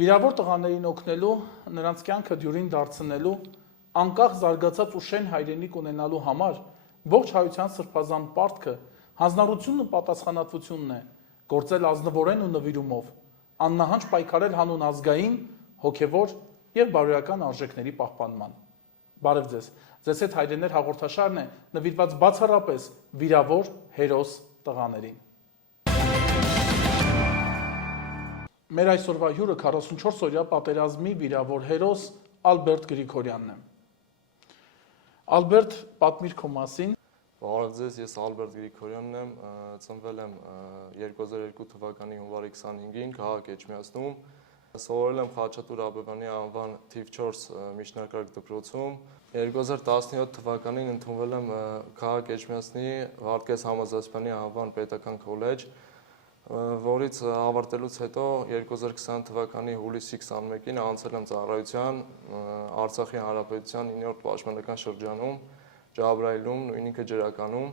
Վիրավոր տղաներին օգնելու, նրանց կյանքը դյուրին դարձնելու, անկախ զարգացած ու շեն հայրենիք ունենալու համար ողջ հայության սրբազան պարտքը, հանձնառությունն ու պատասխանատվությունն է, գործել ազնվորեն ու նվիրումով, աննահանջ պայքարել հանուն ազգային, հոգևոր եւ բարոյական արժեքների պահպանման։ Բարև ձեզ։ Ձեզ հետ հայրեներ հաղորդաշարն է նվիրված բացառապես վիրավոր հերոս տղաներին։ Մեր այսօրվա հյուրը 44-օրյա պատերազմի վիրավոր հերոս Ալբերտ Գրիգորյանն է։ Ալբերտ, պատմիր քո մասին։ Բարև ձեզ, ես Ալբերտ Գրիգորյանն եմ, ծնվել եմ 2002 թվականի հունվարի 25-ին քաղաք Էջմիածնում։ Սովորել եմ Խաչատուր Աբովյանի անվան թիվ 4 միջնակարգ դպրոցում։ 2017 թվականին ընդունվել եմ քաղաք Էջմիածնի Վարդգես Համազասպյանի անվան պետական քոլեջ, որից ավարտելուց հետո 2020 թվականի հուլիսի 21-ին անցել եմ ծառայության Արցախի Հանրապետության 9-րդ պաշտպանական շրջանում, Ջաբրայիլում, նույնինքը ջրականում։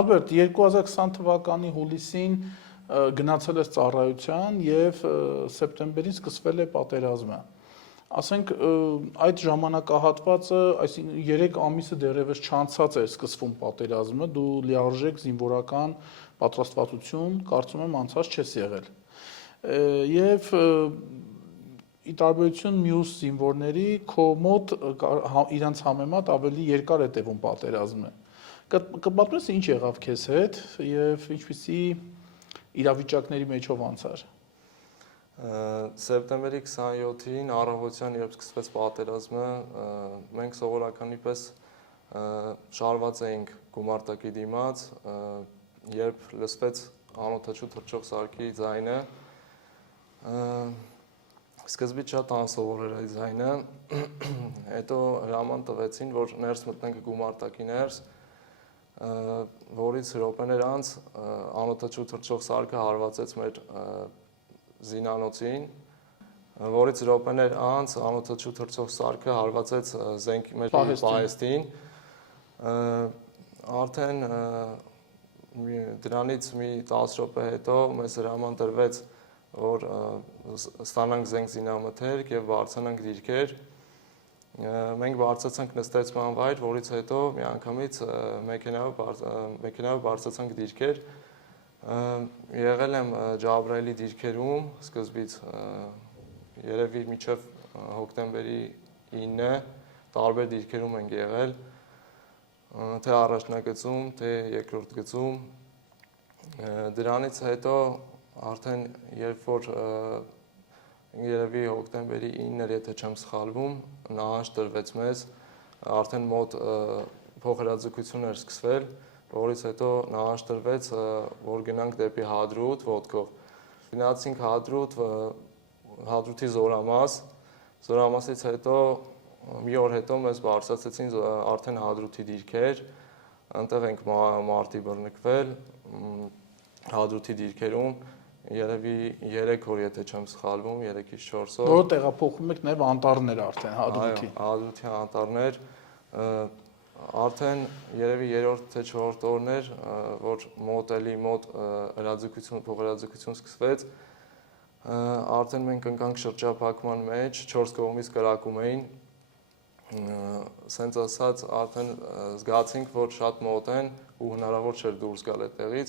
Ալբերտ, 2020 թվականի հուլիսին գնացել ես ծառայության եւ սեպտեմբերին սկսվել է պատերազմը։ Ասենք այդ ժամանակահատվածը, այսինքն 3 ամիսը դեռևս չանցած է սկսվում պատերազմը, դու լիարժեք զինվորական պատրաստվածություն, կարծում եմ, անցած չես եղել։ Եւ ի տարբերություն մյուս զինվորների, քո մոտ իրանց համեմատ ավելի երկար է տևում պատերազմը։ Կպատմես ինչ եղավ քեզ հետ եւ ինչպիսի իրավիճակների մեջով անցար։ Սեպտեմբերի 27-ին առավոտյան, երբ սկսվեց պատերազմը, մենք սովորականի պես շարված էինք գումարտակի դիմաց, երբ լսվեց անօթաչու թռչող սարքի ձայնը, սկզբից շատ անսովոր էր այդ ձայնը, հետո հրաման տվեցին, որ ներս մտնենք գումարտակի ներս, որից րոպեներ անց անօթաչու թռչող սարքը հարվածեց մեր զինանոցին, որից րոպեներ անց անօթաչու թռչող սարքը հարվածեց զենքի մեր պահեստին, արդեն դրանից մի 10 րոպե հետո մեզ հրաման տրվեց, որ ստանանք զենք զինամթերք եւ բարձրանանք դիրքեր, մենք բարձրացանք նստեցման վայր, որից հետո միանգամից մեքենայով բարձրացանք դիրքեր, եղել եմ Ջաբրայիլի դիրքերում, սկզբից երևի մինչև հոկտեմբերի 9-ը տարբեր դիրքերում ենք եղել, թե առաջնագծում, թե երկրորդ գծում, դրանից հետո արդեն երբ որ երևի հոկտեմբերի 9-ը, եթե չեմ սխալվում, նահանջ տրվեց մեզ, արդեն մոտ փոխհրաձգություն էր սկսվել, որից հետո նահանջ տրվեց, որ գնանք դեպի Հադրութ ոտքով։ Գնացինք Հադրութ, Հադրութի Զորամաս, Զորամասից հետո մի օր հետո մեզ բարձրացրեցին արդեն Հադրութի դիրքեր, այնտեղ ենք մարտի բռնկվել, Հադրութի դիրքերում, երևի 3 օր, եթե չեմ սխալվում, 3-ից 4 օր։ Որը տեղափոխվում եք նաև անտառներ արդեն Հադրութի։ Այո, Հադրութի անտառներ, արդեն երևի 3-րդ թե 4-րդ օրն էր, որ մոտ փոխհրաձգություն սկսվեց, արդեն մենք ընկանք շրջափակման մեջ, 4 կողմից կրակում էին, սենց ասած արդեն զգացինք, որ շատ մոտ են ու հնարավոր չէր դուրս գալ այդտեղից,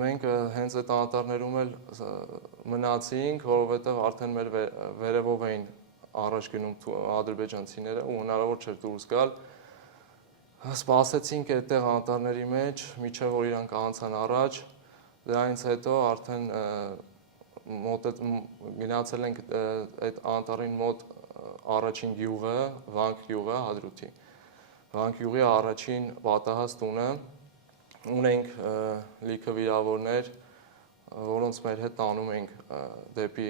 մենք հենց այդ անտառներում էլ մնացինք, որովհետև արդեն մեր վերևով էին առաջ գնում ադրբեջանցիները ու հնարավոր չէր դուրս գալ, սպասեցինք այդտեղ անտառների մեջ, մինչև որ իրանք անցան առաջ, դրանից հետո արդեն գնացել ենք այդ անտառին մոտ առաջին գյուղը, Վանք գյուղը, Հադրութի։ Վանք գյուղի առաջին պատահած տունը, ունենք լիքը վիրավորներ, որոնց մեր հետ տանում ենք դեպի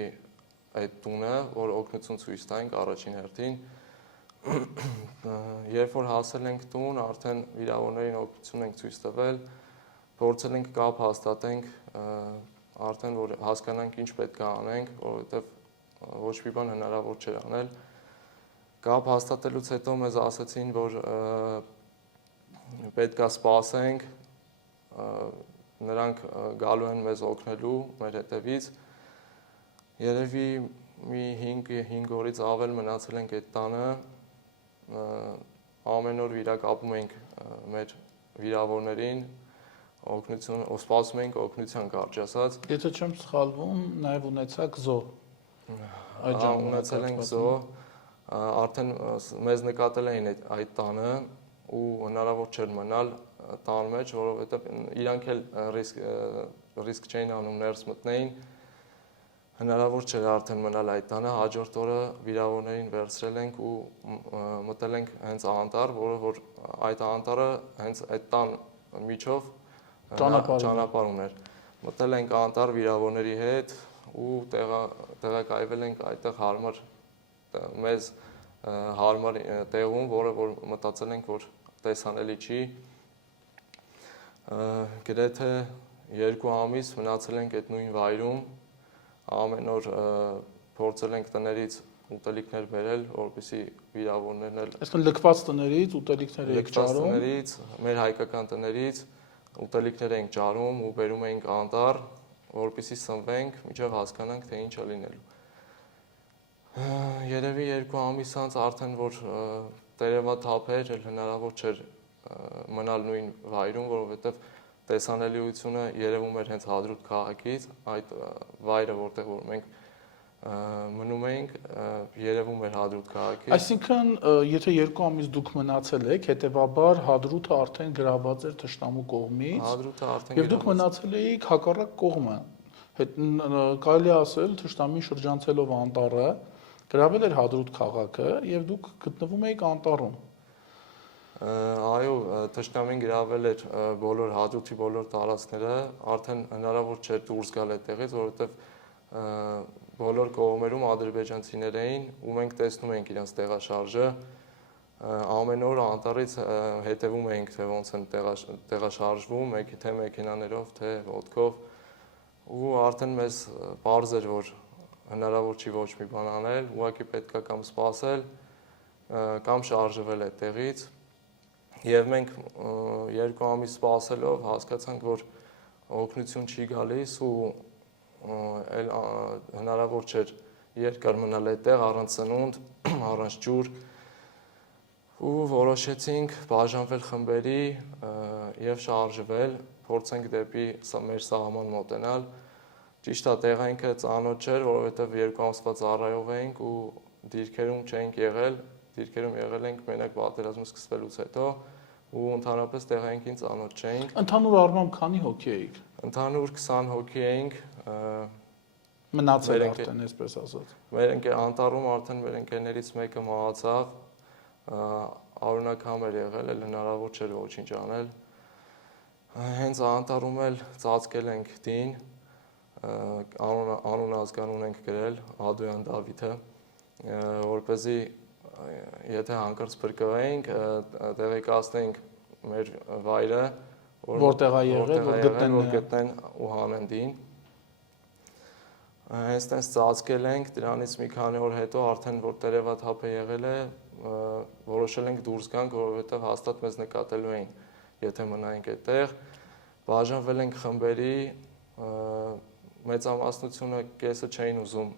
այդ տունը, որ օգնություն ցույց տանք առաջին հերթին։ Երբ որ հասել ենք տուն, արդեն վիրավորներին օգնություն ենք ցույց տվել, փորձել ենք կապ հաստատենք, արդեն որ հասկանանք ինչ պետք է անենք, որովհետև ոչ մի բան հնարավոր չէր անել։ Կապ հաստատելուց հետո մեզ ասացին, որ պետք է սպասենք, նրանք գալու են մեզ օգնելու մեր հետևից, Երևի մի 5 օրից ավել մնացել ենք այդ տանը, ամեն օր վիրակապում ենք մեր վիրավորներին, սպասում ենք օգնության կարճ ասած։ Եթե չեմ սխալվում, նաև ունեցաք զո։ Այդ ժամանակ ունեցել ենք զո, արդեն մեզ նկատել էին այդ տանը ու հնարավոր չէր մնալ տան մեջ, որովհետև իրանք էլ ռիսկ չէին անում ներս մտնեին, հնարավոր չէր արդեն մնալ այդ տանը, հաջորդ օրը վիրավորներին վերցրել ենք ու մտել ենք հենց անտառ, որը որ այդ անտառը հենց այդ տան միջով ճանապարհ ուներ։ Մտել ենք անտառ վիրավորների հետ ու տեղակայվել ենք այդտեղ հարմար մեզ հարմար տեղում, որը որ մտածել ենք, որ տեսանելի չի։ Գրեթե 2 ամիս մնացել ենք այդ նույն վայրում, ամեն օր փորձել ենք տներից ուտելիքներ բերել, որպեսզի վիրավորներն էլ այսինքն լքված տներից ուտելիքներ եք ճարում։ լքված տներից, մեր հայկական տներից ուտելիքներ ենք ճարում ու բերում ենք անտառ, որպեսզի սնվենք, մինչև հասկանանք, թե ինչ է լինելու։ Երևի 2 ամիս անց արդեն որ տերևաթափ էր, հնարավոր չէր մնալ նույն վայրում, որովհետև տեսանելիությունը երևում էր հենց Հադրութ քաղաքից, այդ վայրը, որտեղ որ մենք մնում էինք, երևում էր Հադրութ քաղաքից։ Այսինքն, եթե 2 ամիս դուք մնացել եք, հետեւաբար Հադրութը արդեն գրաված էր թշնամու կողմից։ Հադրութը արդեն Եվ դուք մնացել էիք հակառակ կողմը։ Կարելի ասել, թշնամին շրջանցելով անտառը, գրավել էր Հադրութ քաղաքը եւ դուք գտնվում էիք անտառում։ Այո, թշնամին գրավել էր բոլոր Հադրութի բոլոր տարածքները, արդեն հնարավոր չէր դուրս գալ այդտեղից, որովհետև բոլոր կողմերում ադրբեջանցիներ էին ու մենք տեսնում ենք իրենց տեղաշարժը, ամեն օր անտառից հետևում էինք, թե ոնց են տեղաշարժվում, թե մեքենաներով, թե ոտքով, ու արդեն մեզ պարզ էր, որ հնարավոր չի ոչ մի բան անել, ուղղակի պետք է կամ սպասել, կամ շարժվել այդտեղից, եւ մենք 2 ամիս սպասելով հասկացանք, որ օգնություն չի գալիս ու հնարավոր չէր երկար մնալ այդտեղ առանց սնունդ, առանց ջուր ու որոշեցինք բաժանվել խմբերի եւ շարժվել, փորձենք դեպի մեր սահման մոտենալ։ Ճիշտ է, տեղանքը ծանոթ չէր, որովհետեւ 2 ամսվա ծառայով էինք ու դիրքերում չէինք եղել, դիրքերում եղել ենք մենակ պատերազմը սկսվելուց հետո ու ընդհանրապես տեղանքին ծանոթ չէինք։ Ընդհանուր առմամբ քանի հոգի էիք։ Ընդհանուր 20 հոգի էինք, մնացել արդեն, այսպես ասած։ Մեր անտառում արդեն մեր ընկերներից մեկը մահացավ, արունակամ էր եղել, էլ հնարավոր չէր ոչինչ անել։ Հենց անտառում էլ ծածկել ենք դին, անուն ազգանուն ենք գրել, Ադոյան Դավիթը, որպեսզի եթե հանկարծ փրկվեինք, տեղեկացնենք մեր վայրը, որտեղ է եղել, որ գտնեն ու հանեն դին։ Հենց տենց ծածկել ենք, դրանից մի քանի օր հետո արդեն որ տերևաթափ է եղել է, որոշել ենք դուրս գանք, որովհետև հաստատ մեզ նկատելու էին, եթե մնայինք այդտեղ։ Բաժանվել ենք խմբերի, մեծամասնությունը կեսը չէին ուզում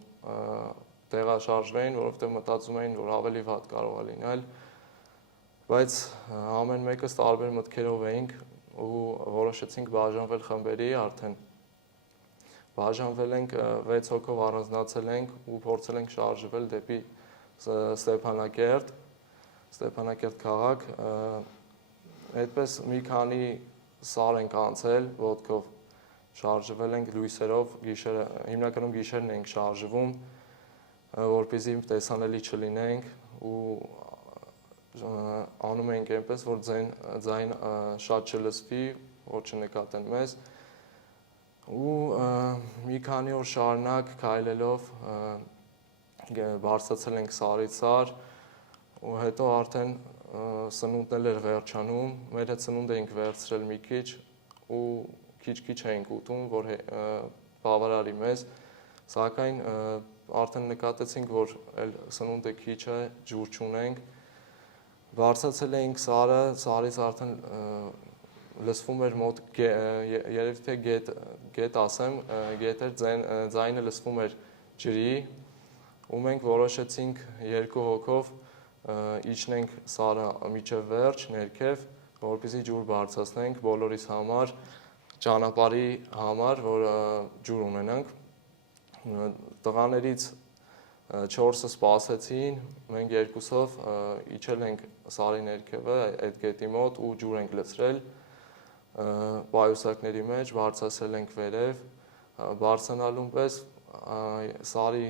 տեղաշարժվեին, որովհետև մտածում էին, որ ավելի վատ կարող է լինել, բայց ամեն մեկս տարբեր մտքերով էինք ու որոշեցինք բաժանվել խմբերի արդեն։ Բաժանվել ենք 6 հոգով առանձնացել ենք ու փորձել ենք շարժվել դեպի Ստեփանակերտ քաղաք, այդպես մի քանի սար ենք անցել ոտքով, շարժվել ենք լույսերով, հիմնականում գիշերն ենք շարժվում, որպեսզի տեսանելի չլինենք ու անում ենք այնպես, որ ձայն շատ չլսվի, որ չնկատեն մեզ ու մի քանի օր շարունակ քայլելով բարձրացել ենք սարից սար ու հետո արդեն սնունդն էլ էր վերջանում, մեր հետ սնունդ էինք վերցրել մի քիչ ու քիչ-քիչ էինք ուտում, որ բավարարի մեզ, սակայն արդեն նկատեցինք, որ այլ սնունդը քիչ է, ջուր չունենք, բարձրացել էինք սարը, սարից արդեն լսվում էր մոտ երևի թե գետ ասեմ, գետ էր, ձայնը լսվում էր ջրի, ու մենք որոշեցինք 2 հոգով իջնենք սարը միջև վերջ, ներքև, որպեսզի ջուր բարձրացնենք բոլորիս համար, ճանապարհի համար, որ ջուր ունենանք։ Տղաներից 4-ը սպասեցին, մենք երկուսով իջել ենք սարի ներքևը, այդ գետի մոտ ու ջուր ենք լցրել պայուսակների մեջ, բարձրացրել ենք վերև, բարձրանալուն պես սարի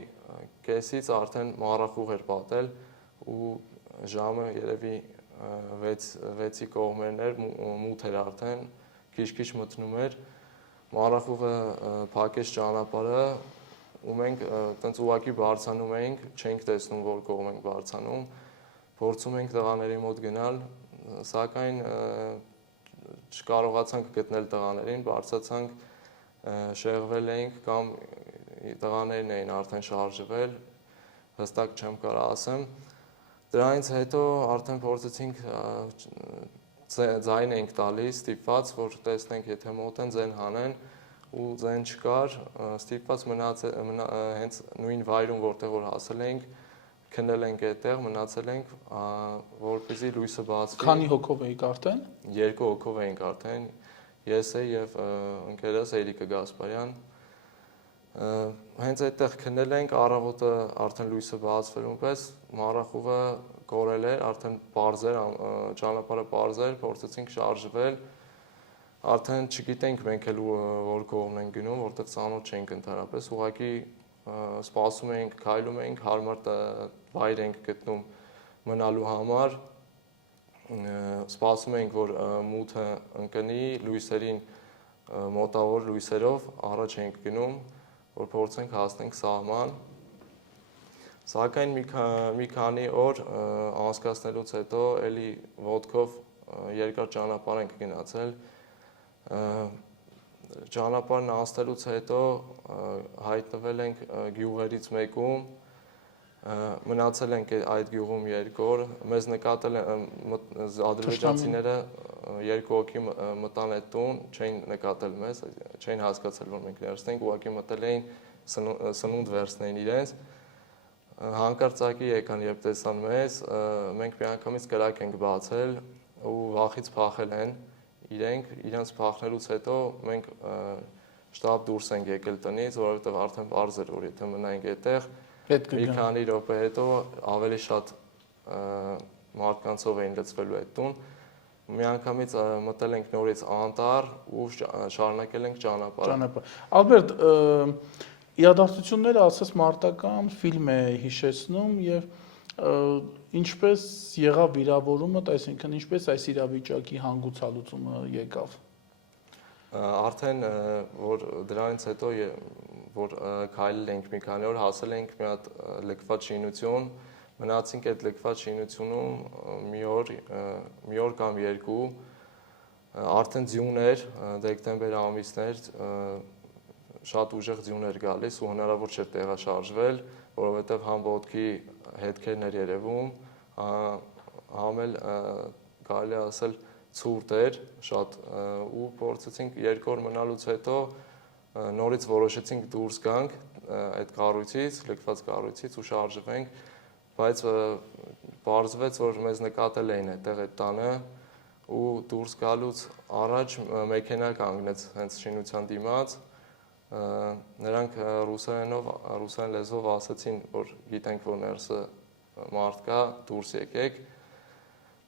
կեսից արդեն մառախուղ էր պատել ու ժամը երևի 6-ի կողմերն էր, մութ էր արդեն, քիչ-քիչ մթնում էր, մառախուղը փակեց ճանապարհը ու մենք տենց ուղակի բարձրանում էինք, չենք տեսնում որ կողմ ենք բարձրանում, փորձում ենք տղաների մոտ գնալ, սակայն չկարողացանք գտնել տղաներին, բարձրացանք, շեղվել էինք կամ տղաներն էին արդեն շարժվել, հստակ չեմ կարող ասեմ։ Դրանից հետո արդեն փորձեցինք ձայն ենք տալիս, ստիպված, որ տեսնենք եթե մոտ են ձեն հանեն ու ձեն չկար, ստիպված հենց նույն վայրում որտեղ որ հասել ենք, քնել ենք այդտեղ, մնացել ենք, որպեսզի լույսը բացվի։ Քանի հոգով էիք արդեն։ 2 հոգով էինք արդեն, ես եւ ընկերս Էրիկը Գասպարյան։ Հենց այդտեղ քնել ենք, առավոտը արդեն լույսը բացվելուն պես մառախուղը կորել էր, արդեն պարզ էր, ճանապարհը պարզ էր, փորձեցինք շարժվել, արդեն չգիտենք մենք էլ որ կողմն ենք գնում, որտեղ ծանոթ չենք ընդհանրապես, ուղղակի սպասում էինք, քայլում էինք, հարմար վայր ենք գտնում մնալու համար, սպասում էինք, որ մութը ընկնի, լույսերին մոտավոր լույսերով առաջ ենք գնում, որ փորձենք հասնենք սահման։ Սակայն մի քանի օր անցկացնելուց հետո էլի ոտքով երկար ճանապարհ ենք գնացել։ Ճանապարհն անցնելուց հետո հայտնվել ենք գյուղերից մեկում, մնացել ենք այդ գյուղում 2 օր, մեզ նկատել ադրբեջանցիները 2 հոգի մտան այդ տուն, չէին նկատել մեզ, չէին հասկացել որ մենք ներս ենք, ուղղակի մտել էին սնունդ վերցնեին իրենց, հանկարծակի եկան երբ տեսան մեզ, մենք միանգամից կրակ ենք բացել ու վախից փախել են իրենց փախնելուց հետո մենք շտապ դուրս ենք եկել տնից, որովհետև արդեն պարզ էր որ եթե մնայինք այդտեղ մի քանի րոպե հետո ավելի շատ մարդկանցով էին լցվելու այդ տուն, միանգամից մտել ենք նորից անտառ ու շարունակել ենք ճանապարհը։ Ալբերտ, իրադարձությունները ասես մարտական ֆիլմ է հիշեցնում եւ ինչպես եղավ վիրավորումը, այսինքն ինչպես այս իրավիճակի հանգուցալուծումը եկավ։ Արդեն որ դրանից հետո որ քայլել ենք մի քանի օր, հասել ենք մի հատ լքված շինություն, մնացինք այդ լքված շինությունում մի օր կամ 2, արդեն ձյուն էր, դեկտեմբեր ամիսն էր, շատ ուժեղ ձյուն էր գալիս ու հնարավոր չէր տեղաշարժվել, որովհետև համ ոտքի հետքերն էր երևում, համ էլ կարելի ասել ցուրտ էր շատ ու փորձեցինք 2 օր մնալուց հետո նորից որոշեցինք դուրս գանք այդ կառույցից, լքված կառույցից ու շարժվենք, բայց պարզվեց, որ մեզ նկատել էին այդտեղ այդ տանը ու դուրս գալուց առաջ մեքենա կանգնեց հենց շինության դիմաց, նրանք ռուսերեն լեզվով ասացին, որ գիտենք, որ ներսը մարդ կա, դուրս եկեք,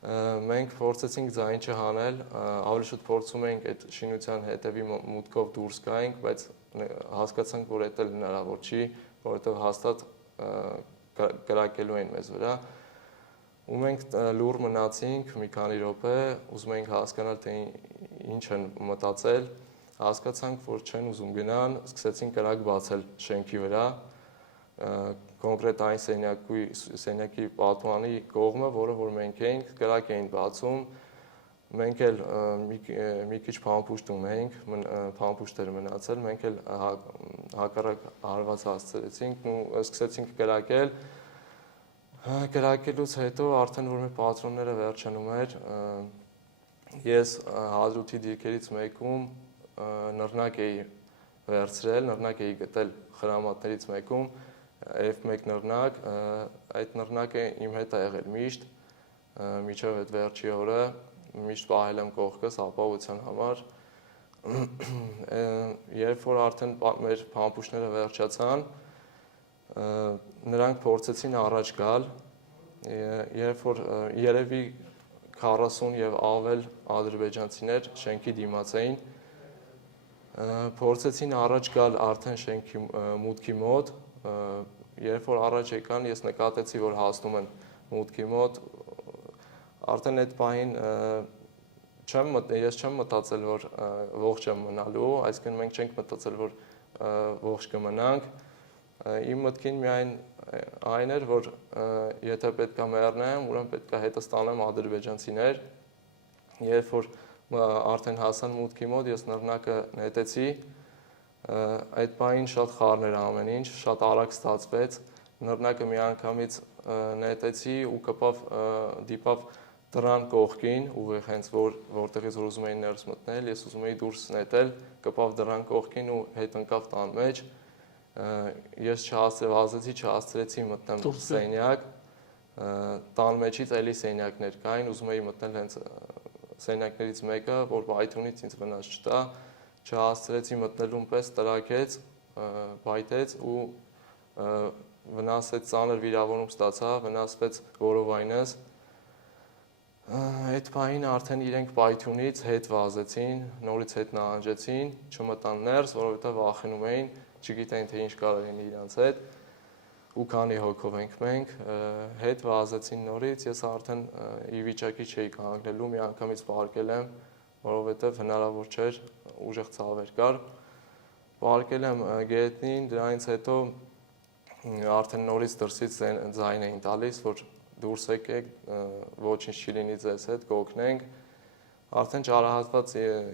մենք փորձեցինք ձայն չհանել, ավելի շուտ փորձում էինք այդ շինության հետևի մուտքով դուրս գայինք, բայց հասկացանք, որ դա հնարավոր չի, որովհետև հաստատ կրակելու են մեզ վրա, ու մենք լուռ մնացինք մի քանի րոպե, ուզում էինք հասկանալ, թե ինչ են մտածել, հասկացանք, որ չեն ուզում գնան, սկսեցին կրակ բացել շենքի վրա, կոնկրետ այն սենյակի պատմանի կողմը, որը որ մենք էինք, կրակ էին բացում, մենք էլ մի քիչ փամփուշտ ունեինք, փամփուշտ էր մնացել, մենք էլ հակառակ հարված հասցրեցինք ու սկսեցինք կրակել, կրակելուց հետո արդեն որ մեր պատրոնները վերջանում էր, ես հադրութի դիրքերից մեկում նռնակ էի վերցրել, նռնակ էի գտել խրամատներից մեկում, F1 նռնակ, այդ նռնակը իմ հետ է եղել միշտ, մինչև այդ վերջի օրը, միշտ պահել եմ կողքս ապահովության համար։ Երբ որ արդեն մեր փամփուշտները վերջացան, նրանք փորձեցին առաջ գալ, երբ որ երևի 40 եւ ավել ադրբեջանցիներ շենքի դիմաց էին, փորձեցին առաջ գալ արդեն շենքի մուտքի մոտ, երբ որ առաջ եկան, ես նկատեցի, որ հասնում են մուտքի մոտ, արդեն այդ պահին ես չեմ մտածել, որ ողջ եմ մնալու, այսինքն մենք չենք մտածել, որ ողջ կմնանք, իմ մտքին միայն այն էր, որ եթե պետք է մեռնեմ, ուրեմն պետք է հետս տանեմ ադրբեջանցիներ, երբ որ արդեն հասան մուտքի մոտ, ես նռնակը նետեցի, այդ պահին շատ խառն էր ամեն ինչ, շատ արագ ստացվեց, նռնակը միանգամից նետեցի ու դիպավ դռան կողքին, ուղիղ հենց որտեղից որ ուզում էի ներս մտնել, ես ուզում էի դուրս նետել, կպավ դռան կողքին ու հետ ընկավ տան մեջ, ես չհասցրեցի մտնել սենյակ, տան մեջից էլի սենյակներ կային, ուզում էի մտնել հենց սենյակներից մեկը, որ բայթունից ինձ վնաս չտա, չհասցրեցի մտնելուն պես տրաքեց, բայթեց ու վնասեց, ծանր վիրավորում ստացա, վնասվեց որովայնս, այդ պահին արդեն իրենք պայթյունից հետ վազեցին, նորից հետ նահանջեցին, չմտան ներս, որովհետև վախենում էին, չգիտեին թե ինչ կարող են իրանց հետ, ու քանի հոգով ենք մենք, հետ վազեցին նորից, ես արդեն ի վիճակի չէի կանգնելու, մի անգամից պարկել եմ, որովհետև հնարավոր չէր, ուժեղ ցավեր կար, պարկել եմ գետնին, դրանից հետո արդեն նորից դրսից ձայն էին տալիս, որ դուրս եկեք, ոչինչ չի լինի ձեզ հետ, կօգնենք, արդեն ճարահատված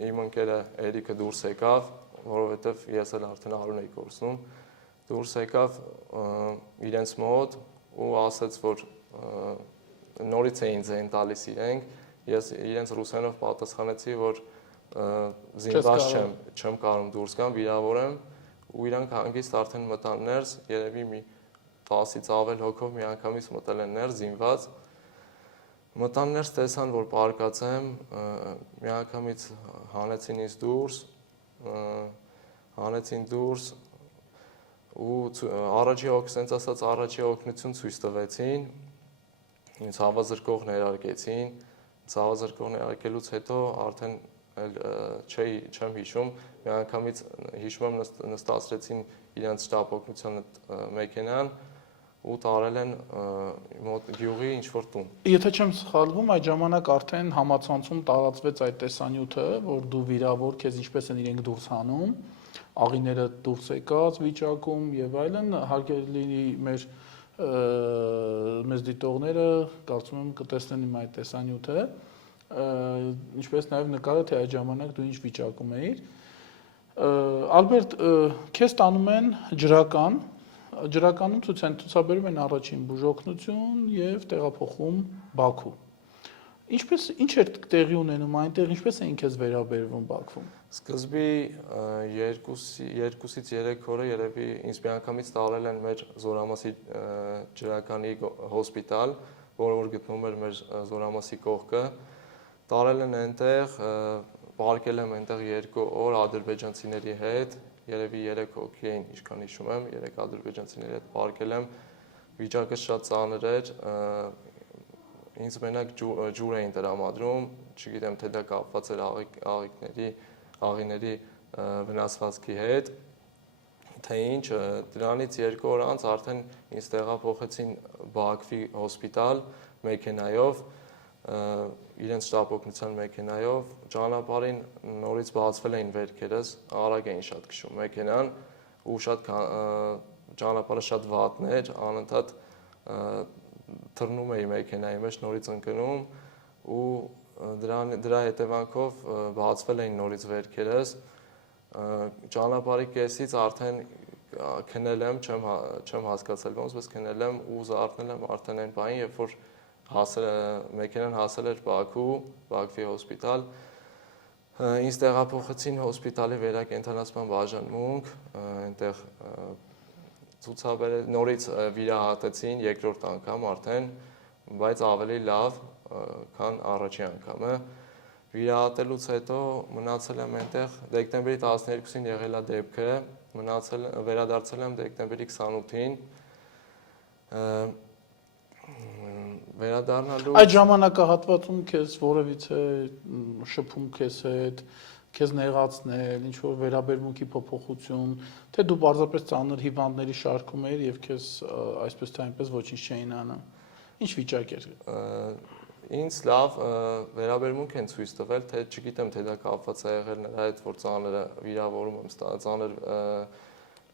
իմ ընկերը Էրիկը դուրս եկավ, որովհետև ես էլ արդեն արուն էի կորցնում, դուրս եկավ իրենց մոտ ու ասաց, որ նորից էին ձայն տալիս իրենք, ես իրենց ռուսերենով պատասխանեցի, որ զինված չեմ կարող դուրս գամ, վիրավոր եմ, ու իրանք հանգիստ արդեն մտան ներս, երևի մի 10-ից ավել հոգով մի անգամից մտել են ներս, զինված, մտան ներս տեսան, որ պարկած եմ, մի անգամից հանեցին ինձ դուրս, ու սենց ասած առաջի օգնություն ցույց տվեցին, ինձ հավազրկող ներարկեցին, հավազրկող ներարկելուց հետո արդեն չեմ հիշում, մի անգամից հիշում եմ նստացրեցին իրանց շտապ օգնության մեքենան ու տարել են մոտ գյուղի ինչ-որ տուն։ Եթե չեմ սխալվում, այդ ժամանակ արդեն համացանցում տարածվեց այդ տեսանյութը, որ դու վիրավոր, քեզ ինչպես են իրենք դուրս հանում, աղիները դուրս եկած վիճակում եւ այլն, հարգելի մեզ դիտողները կարծում եմ կտեսնեն իմ այդ տեսանյութը, ինչպես նաև նկարը, թե այդ ժամանակ դու ինչ վիճակում էիր։ Ալբերտ, քեզ տանում են ջրականում ցուցաբերում են առաջին բուժօգնություն եւ տեղափոխում Բաքու։ Ինչ էր տեղի ունենում այնտեղ, ինչպես էին քեզ վերաբերվում Բաքվում։ Սկզբի 2-ից 3 օրը երևի ինձ միանգամից տարել են մեր Զորամասի ջրականի հոսպիտալ, որը որ գտնվում էր մեր Զորամասի կողքը, տարել են այնտեղ, պարկել եմ այնտեղ 2 օր ադրբեջանցիների հետ, երևի 3 հոգի էին, ինչքան հիշում եմ, 3 ադրբեջանցիների հետ պարկել եմ, վիճակը շատ ծանր էր, ինձ մենակ ջուր էին տրամադրում, չգիտեմ թե դա կապված էր աղիների վնասվածքի հետ, թե ինչ, դրանից 2 օր անց արդեն ինձ տեղափոխեցին Բաքվի հոսպիտալ մեքենայով, իրենց շտապ օգնության մեքենայով, ճանապարհին նորից բացվել էին վերքերս, արագ էին շատ քշում մեքենան ու ճանապարհը շատ վատն էր, անընդհատ թռնում էի մեքենայի մեջ, նորից ընկնում ու դրա հետևանքով բացվել էին նորից վերքերս, ճանապարհի կեսից արդեն քնել եմ, չեմ հասկացել ոնց, բայց քնել եմ ու զարթնել եմ արդեն այն բանին, երբ որ մեքենան հասել էր Բաքվի հոսպիտալ, ինձ տեղափոխեցին հոսպիտալի վերակենդանացման բաժանմունք, այնտեղ ցուցաբերել նորից վիրահատեցին երկրորդ անգամ արդեն, բայց ավելի լավ քան առաջի անգամը։ Վիրահատելուց հետո մնացել եմ այնտեղ դեկտեմբերի 12-ին եղել է դեպքը, վերադարձել եմ դեկտեմբերի 28-ին։ Վերադառնալու Այդ ժամանակահատվածում քեզ որևիցե շփում քեզ հետ, քեզ նեղացնել, ինչ որ վերաբերմունքի փոփոխություն, թե դու պարզապես ծանր հիվանդների շարքում էիր եւ քեզ այսպես թե այնպես ոչինչ չէին անում։ Ինչ վիճակ էր։ Ինձ լավ վերաբերմունք են ցույց տվել, թե չգիտեմ թե դա կապված է եղել նրա հետ, որ ծանր վիրավորում եմ ստացել,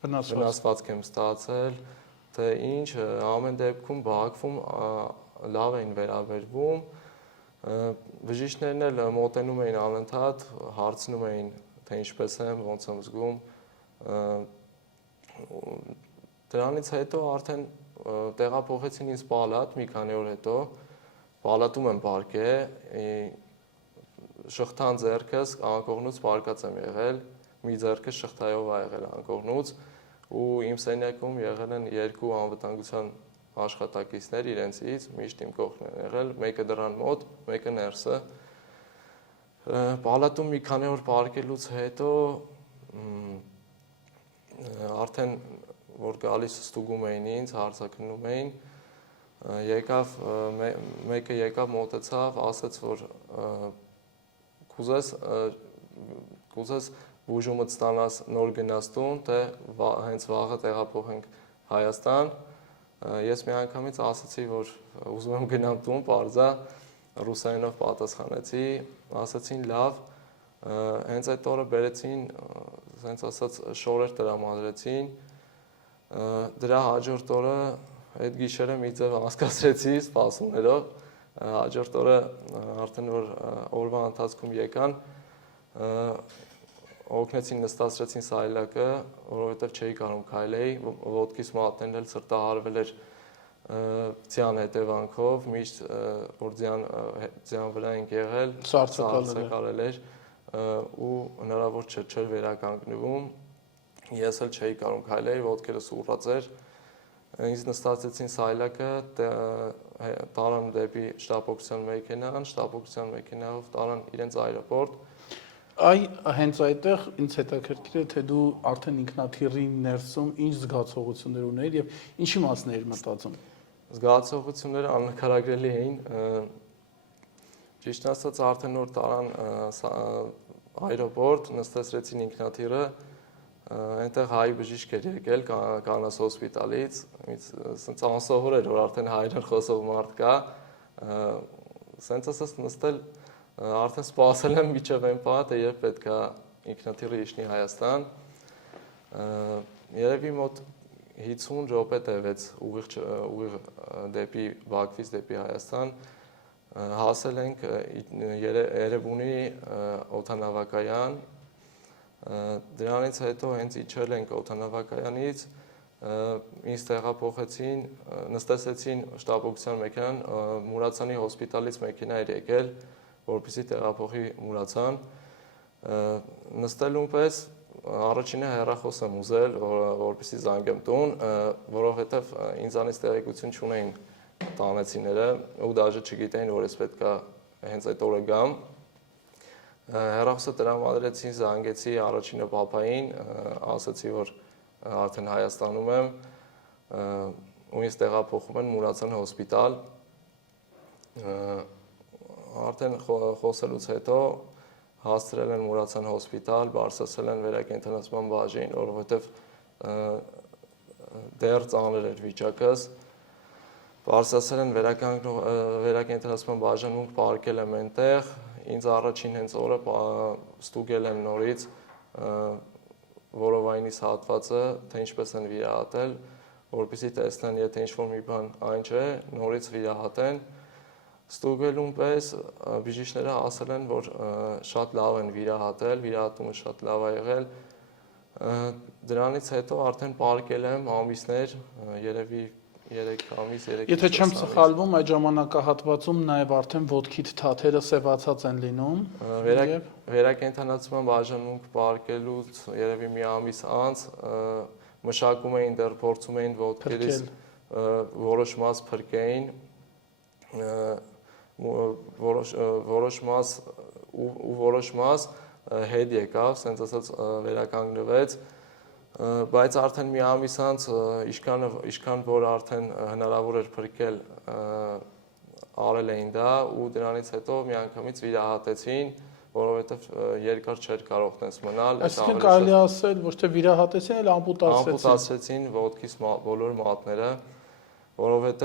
վնասվածք եմ ստացել, թե ինչ, ամեն դեպքում Բաքվում լավ էին վերաբերվում, բժիշկներն էլ մոտենում էին անընդհատ, հարցնում էին, թե ինչպես եմ, ոնց եմ զգում։ Դրանից հետո արդեն տեղափոխեցին ինձ պալատ մի քանի օր հետո, պալատում եմ պարկել, շղթան ձեռքս անկողնուց պարկած եմ եղել, մի ձեռքս շղթայով է եղել անկողնուց ու իմ սենյակում եղել են երկու անվտանգության աշխատակիցներ իրենցից, միշտ իմ կողքն են եղել, մեկը դռան մոտ, մեկը ներսը։ Պալատում մի քանի օր պարկելուց հետո արդեն որ գալիս ստուգում էին ինձ, հարցակնում էին, մեկը եկավ մոտեցավ, ասաց, որ կուզես բուժումդ ստանաս նոր գնաս տուն, թե հենց վաղը տեղափոխենք Հայաստան։ Ես մի անգամից ասացի, որ ուզում եմ գնամ տուն, պարզա, ռուսերենով պատասխանեցի, ասացին լավ, հենց այդ օրը բերեցին, հենց ասած շորեր տրամադրեցին, դրա հաջորդ օրը այդ գիշերը մի ձև անցկացրեցի սպասումներով, հաջորդ օրը արդեն որ օրվա ընթացքում եկան, օգնեցին նստացրեցին սայլակը, որովհետև չէի կարող քայլեի, ոտքիս մատներն էլ սրտահարվել էր ձյան հետևանքով, միշտ որ ձյան վրա ենք եղել, սարսակալել էր ու հնարավոր չէր վերականգնվում, ես էլ չէի կարող քայլեի, ոտքերս ուռած էր, ինձ նստացրեցին սայլակը, տարան դեպի շտապօգնության մեքենան, շտապօգնության մեքենայով տարան իրենց այրապորտ։ Հենց այդտեղ ինձ հետաքրքիր է, թե դու արդեն ինքնաթիռի ներսում ինչ զգացողություններ ունեիր եւ ինչի մասն էիր մտածում։ Զգացողությունները աննկարագրելի էին։ Ճիշտ ասած արդեն որ տարան այրապորտ, նստեցրեցին ինքնաթիռը, այնտեղ հայ բժիշկ էր եկել կանաս հոսպիտալից, սենց անսովոր էր, որ արդեն հայերեն խոսող մարդ կա, սենց ասած նստել, արդեն սպասել եմ միջև այն պահը, թե երբ պետք է ինքնաթիռը իջնի Հայաստան, երևի մոտ 50 րոպե տևեց ուղիղ դեպի Բաքվից դեպի Հայաստան, հասել ենք Երևանի օդանավակայան, դրանից հետո հենց իջել ենք օդանավակայանից, ինձ տեղափոխեցին, նստեցին շտապօգնության մեքենան, Մուրացանի հոսպիտալից մեքենա էր եկել, որպեսզի տեղափոխի Մուրացան, նստելուն պես առաջինը հեռախոս եմ ուզել, որպեսզի զանգեմ տուն, որովհետև ինձանից տեղեկություն չունեին տանեցիները ու դաժե չգիտեին, որ ես պետք է հենց այդ օրը գամ։ Հեռախոսը տրամադրեցի, զանգեցի առաջինը պապային, ասացի, որ արդեն Հայաստանում եմ, ու ինձ տեղափոխում են Մուրացան հոսպիտալ։ Արդեն խոսելուց հետո հասցրել են Մուրացան հոսպիտալ, բարձրացրել են վերակենդանացման բաժին, որովհետև դեռ ծանր էր վիճակս։ Բարձրացրել են վերակենդանացման բաժանում, պարկել եմ այնտեղ, ինձ առաջին հենց օրը ստուգել են նորից որովայնիս հատվածը, թե ինչպես են վիրահատել, որպեսզի տեսնեն, եթե ինչ-որ մի բան այն չէ, նորից վիրահատեն։ Ստուգելուն պես բժիշկները ասել են, որ շատ լավ են վիրահատել, վիրահատումը շատ լավ է եղել։ Դրանից հետո արդեն պարկել եմ ամիսներ, երևի 3 ամիս, 3 Եթե չեմ սխալվում, այդ ժամանակահատվածում նաև արդեն ոտքիդ թաթերը սևացած են լինում։ Վերակենդանացման բաժանմունք պարկելուց երևի մի ամիս անց մշակում էին, դեռ փորձում էին ոտքերից որոշ մաս փրկեին, որոշ մաս հետ եկավ, ասենց ասած վերականգնվեց, բայց արդեն մի ամիս անց ինչքան որ արդեն հնարավոր էր փրկել արել էին դա ու դրանից հետո միանգամից վիրահատեցին, որովհետև երկար չէր կարող տես մնալ։ Այսինքն կարելի է ասել ոչ թե վիրահատեցին, այլ ամպուտացրեցին ոտքից բոլոր մատները, որովհետև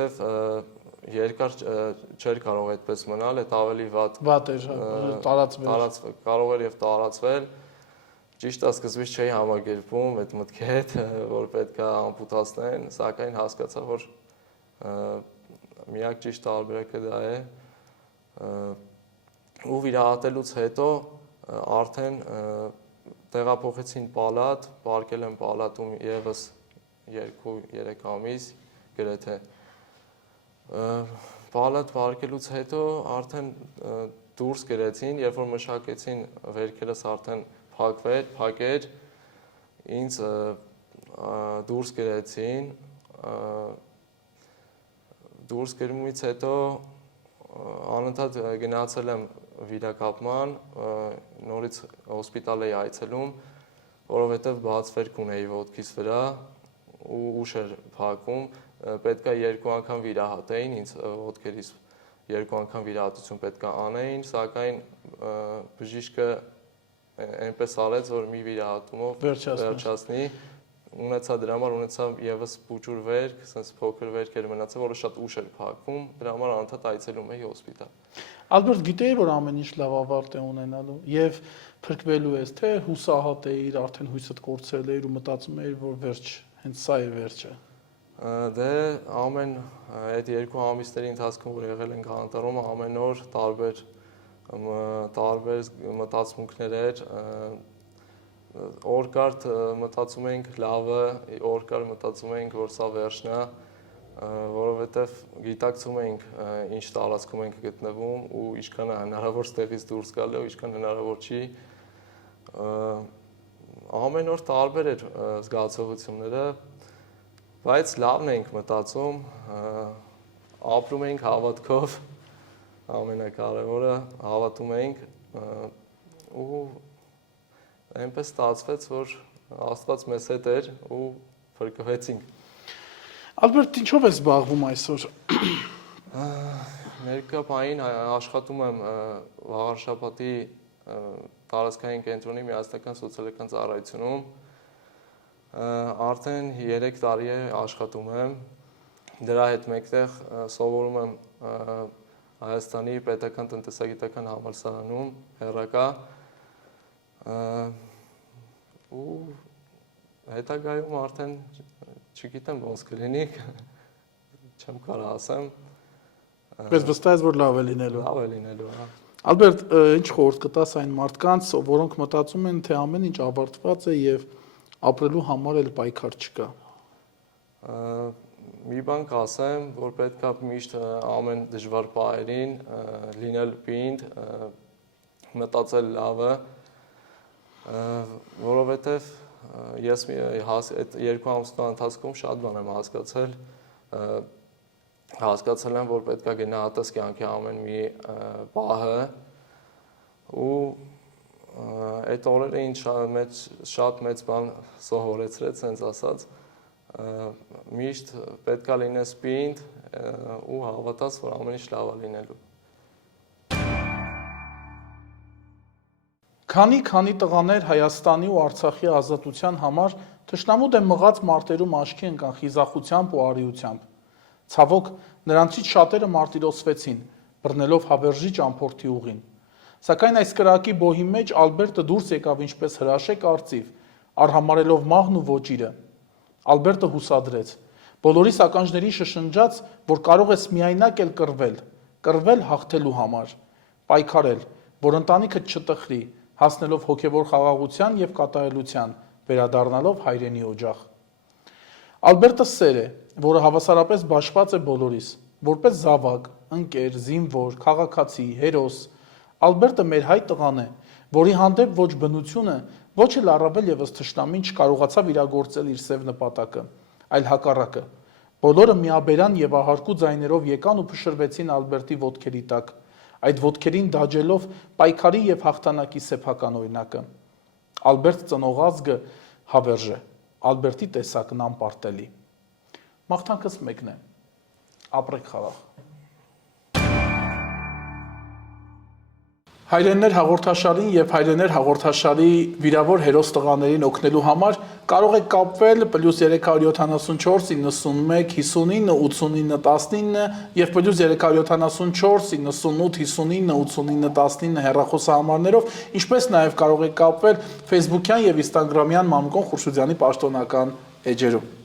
երկար չէր կարող այդպես մնալ, այդ ավելի վատ էր տարածվել, կարող էր եւ տարածվել։ Ճիշտ է, սկզբից չէի համագերպում այդ մտքի հետ, որ պետք է ամպուտացնեն, սակայն հասկացա, որ միակ ճիշտ տարբերակը դա է։ Ու վիրահատելուց հետո արդեն տեղափոխեցին պալատ, պարկել են պալատում եւս 2-3 ամիս գրեթե։ Պալատ պարկելուց հետո արդեն դուրս գրեցին, երբ որ մշակեցին վերքերս արդեն փակեր, ինձ դուրս գրեցին, դուրս գրումից հետո անընդհատ գնացել եմ վիրակապման, նորից հոսպիտալ էի այցելում, որովհետև բացվերք ունեի ոտքիս վրա ու ուշ էր փակում, պետք է 2 անգամ վիրահատեին, ինձ ոտքերից 2 անգամ վիրահատություն պետք է անեին, սակայն բժիշկը այնպես արեց, որ մի վիրահատումով վերջացնի, ունեցա դրա համար ունեցա եւս փուճուր վերք, ասես փոքր վերք էր մնացել, որը շատ ուշ էր փակվում, դրա համար անընդհատ այցելում էի հոսպիտալ։ Ալբերտ, գիտեի, որ ամեն ինչ լավ ավարտ է ունենալու եւ փրկվելու ես, թե հուսահատ էիր, արդեն հույսդ կորցրել էիր ու մտածում էիր, որ վերջ, հենց սա է վերջը։ Դե ամեն այդ 2 ամիսների ընթացքում, որ եղել ենք անտառում, ամեն օր տարբեր մտածմունքներ էր, օր կար մտածում էինք լավը, օր կար մտածում էինք, որ սա վերջն է, որովհետև գիտակցում էինք ինչ տարածքում ենք գտնվում ու ինչքան է հնարավոր ստեղից դուրս գալու, ինչքան հնարավոր չի։ Ամեն օր տարբեր էր զգացողությունները, բայց լավն էինք մտածում, ապրում էինք հավատքով, ամենակարևորը հավատում էինք ու այնպես ստացվեց, որ Աստված մեզ հետ էր ու փրկվեցինք։ Ալբերտ, ինչով ես զբաղվում այսօր։ Ներկա պահին աշխատում եմ Վաղարշապատի տարածքային կենտրոնի միասնական սոցիալական ծառայությունում։ Արդեն 3 տարի է աշխատում եմ։ Դրա հետ մեկտեղ սովորում եմ Հայաստանի պետական տնտեսագիտական համալսարանում հեռակա ու հետագայում արդեն չգիտեմ ոնց կլինի, չեմ կարող ասեմ։ Բայց վստահ ես, որ լավ է լինելու։ Լավ է լինելու, հա։ Ալբերտ, ինչ խորհուրդ կտաս այն մարդկանց, որոնք մտածում են, թե ամեն ինչ ավարտված է եւ ապրելու համար էլ պայքար չկա։ Մի բան կասեմ, որ պետք է միշտ ամեն դժվար պահերին լինել պինդ, մտածել լավը, որովհետև ես այդ 2 ամսվա ընթացքում շատ բան եմ հասկացել եմ, որ պետք է գնահատես կյանքի ամեն մի պահը ու այդ օրերը ինձ շատ մեծ բան սովորեցրեց, հենց ասած, միշտ պետք է լինես պինդ ու հավատաս, որ ամեն ինչ լավ է լինելու։ Քանի տղաներ Հայաստանի ու Արցախի ազատության համար թշնամու դեմ մղած մարտերում աչքի ընկան խիզախությամբ ու արիությամբ։ Ցավոք, նրանցից շատերը մարտիրոսվեցին, բռնելով հավերժի ճամփորդի ուղին։ Սակայն այս կրակի բոհի մեջ Ալբերտը դուրս եկավ ինչպես հրաշեկ արծիվ, արհամարելով մահն ու ոճիրը։ Ալբերտը հուսադրեց. բոլորիս ականջների շշնջաց, որ կարող ես միայնակ էլ կռվել հաղթելու համար, պայքարել, որ ընտանիքդ չտխրի, հասնելով հոգևոր խաղաղության եւ կատարելության, վերադառնալով հայրենի օջախ։ Ալբերտը սեր է, որը հավասարապես բաշխված է բոլորիս, որպես զավակ, ընկեր, զինվոր, քաղաքացի, հերոս։ Ալբերտը մեր հայ տղան է, որի հանդեպ ոչ բնությունը, Ոչ էլ առավել եւս թշնամին չկարողացավ իրագործել իր սև նպատակը, այլ հակառակը։ Բոլորը միաբերան եւ ահարկու ձայներով եկան ու փշրվեցին Ալբերտի ոտքերի տակ, այդ ոտքերին դաջելով պայքարի եւ հաղթանակի սեփական օրինակը։ Ալբերտ ծնողազգը հավերժ է, Ալբերտի տեսակն անպարտելի։ Մաղթանքս մեկն է. ապրեք խաղաղ։ Հայրեններ հաղորդաշարին եւ Հայրեններ հաղորդաշարի վիրավոր հերոս տղաներին օգնելու համար կարող եք կապվել +374 91 59 89 19 եւ +374 98 59 89 19 հեռախոսահամարներով, ինչպես նաեւ կարող եք կապվել Facebook-յան եւ Instagram-յան Մամիկոն Խուրշուդյանի պաշտոնական էջերում։